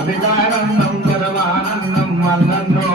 అభిదానందం పరమానందం మల్లన్నో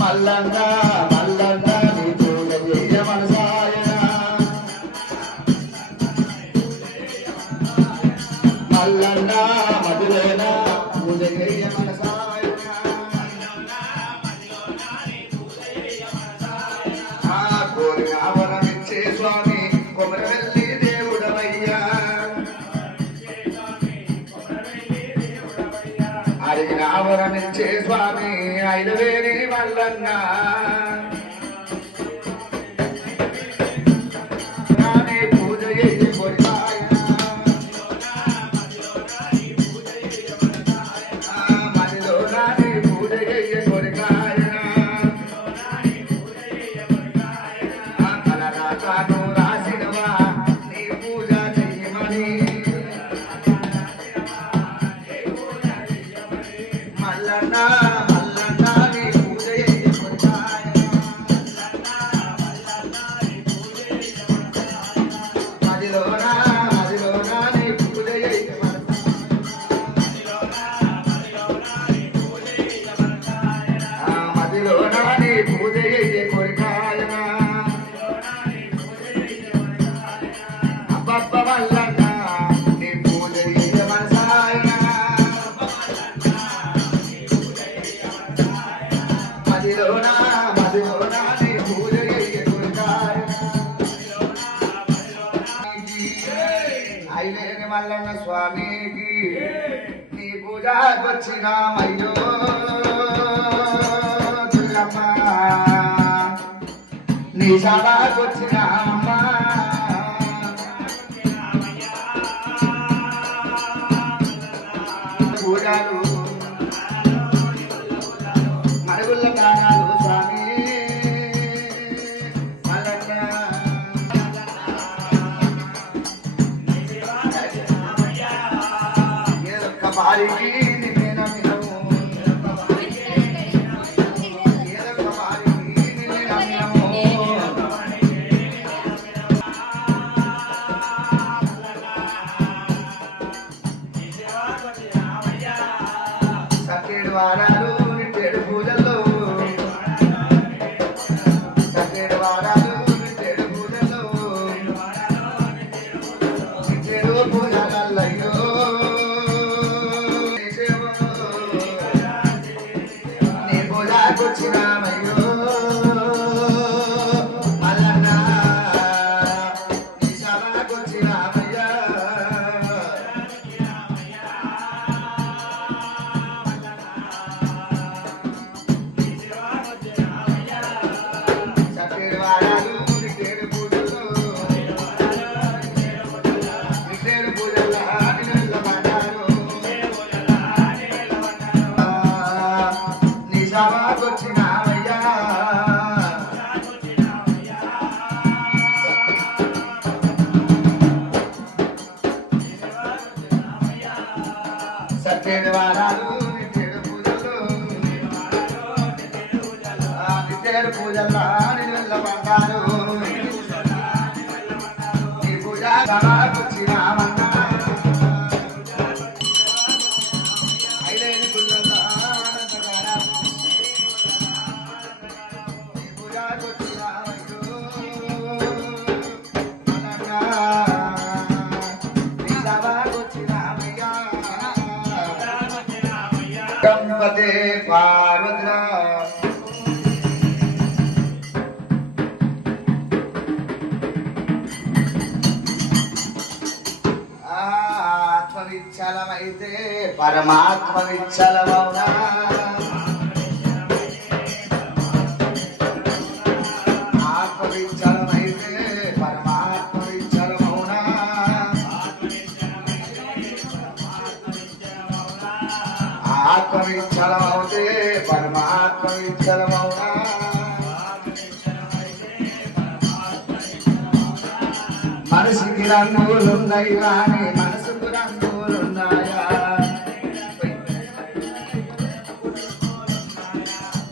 మల్లన్న మల్లన్న నీ పూజ చేయ మనసాయన మల్లన్న మధురేన పూజ చేయ మనసాయన కోరిన వరమిచ్చే స్వామి కొమరవెల్లి దేవుడవయ్యా అడిగిన వరమిచ్చే స్వామి ఐదువేరి మల్లన్న పూజ చేసి మదిలో నాని పూజ చేయ కొరికాయన కలరాకాను రాసినవా నీ పూజ చెయ్యమని మల్లన్న మల్లన్న స్వామికి నీ పూజకు వచ్చినామయ్యో దుర్గమ్మ నీ సభకు వచ్చినామమ్మా పూజలు మరుగుళ్ళ ప్రాణాలు స్వామి వారికి నిన్న సత్యేడు వారాలు నిట్టేడు పూజల్లో సత్యేడు వారాలు నిట్టేడు పూజల్లో నిట్టేడు పూజలయ్యో వచ్చినామయ్యో మల్లన్న నీ సభకు వచ్చినామయ్యా సత్యేడు వారాలు నిట్టేడు పూజలు నిట్టేడు పూజల్లో నిలబడ్డారు నీ సభకు వచ్చినామయ్యా ఏడు పూజల్లా నిలబడ్డారు ఈ పూజ వచ్చినామన్నా ఐలేని పూజల్లా ఈ పూజకు వచ్చినామయ్యో ఈ సభకు వచ్చినామయ్యా గణపతే పార్వద్ర ఆత్మవిచ్చలమైతే పరమాత్మ విచ్చలమౌనా ఆత్మవిచ్చలమైతే పరమాత్మ విచ్చలమౌనా ఆత్మవిచ్చలమవుతే పరమాత్మ విచ్చలమౌనా మనసుకి రంగులున్నాయి కానీ మనసుకు రంగులున్నాయా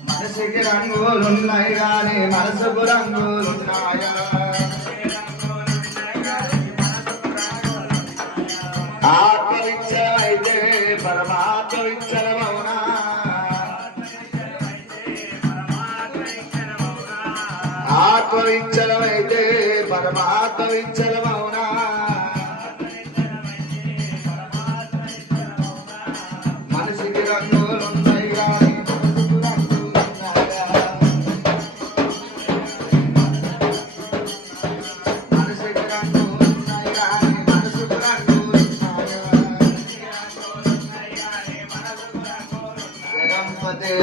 మనసుకి రంగులున్నాయి కానీ మనసుకు రంగులున్నాయా ఆత్మవిచ్చలమైతే పరమాత్మ విచ్చలమౌనా ఆత్మవిచ్చలమైతే పరమాత్మ విచ్చలమౌనా మనిషికి రంగులున్నాయి కానీ మనసుకు రంగులున్నాయా మనిషికి రంగులున్నాయి కానీ మనసుకు రంగులున్నాయా జగంపతే